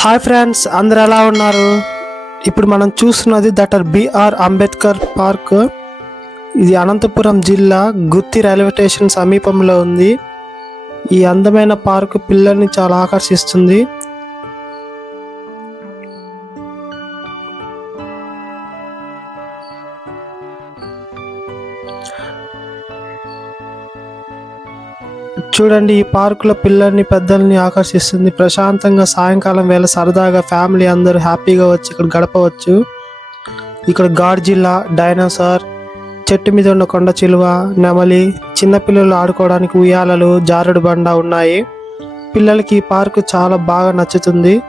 Hi friends అందరు ఎలా ఉన్నారు? ఇప్పుడు మనం చూస్తున్నది దటర్ బిఆర్ అంబేద్కర్ పార్క్. ఇది అనంతపురం జిల్లా గుత్తి రైల్వే స్టేషన్ సమీపంలో ఉంది. ఈ అందమైన పార్క్ పిల్లల్ని చాలా ఆకర్షిస్తుంది. చూడండి ఈ పార్కులో పిల్లల్ని పెద్దల్ని ఆకర్షిస్తుంది. ప్రశాంతంగా సాయంకాలం వేళ సరదాగా ఫ్యామిలీ అందరూ హ్యాపీగా వచ్చి ఇక్కడ గడపవచ్చు. ఇక్కడ గాడ్జిల్లా డైనోసార్ చెట్టు మీద ఉన్న కొండ చిలువ నెమలి చిన్నపిల్లలు ఆడుకోవడానికి ఉయ్యాలలు జారుడు బండ ఉన్నాయి. పిల్లలకి ఈ పార్కు చాలా బాగా నచ్చుతుంది.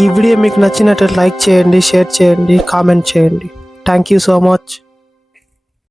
ఈ వీడియో మీకు నచ్చినట్టు లైక్ చేయండి షేర్ చేయండి కామెంట్ చేయండి. Thank you so much